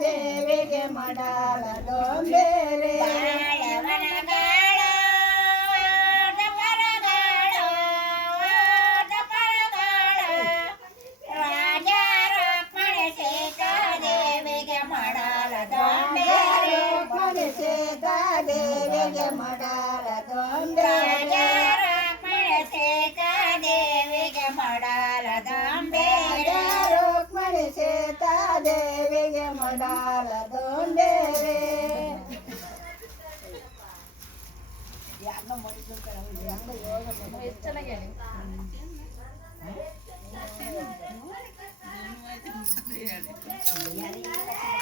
देवे गे मडार दोम गाडगाडाड राजारापणे देवे गे मडार दोम म्हण शेता देवी मडार दोम राजारापण शेता देवे गे मडार दोम ಮಂಡಾಲ ತೊಂದೇವೆ ಯಾರನ್ನ ಮೊಡಿಸ್ಕೊಂಡು ಯಾರನ್ನ ಯೋಗ ಮಾಡಿ ಚೆನ್ನಾಗಿ ಹೇಳಿ ಹ್ಮ್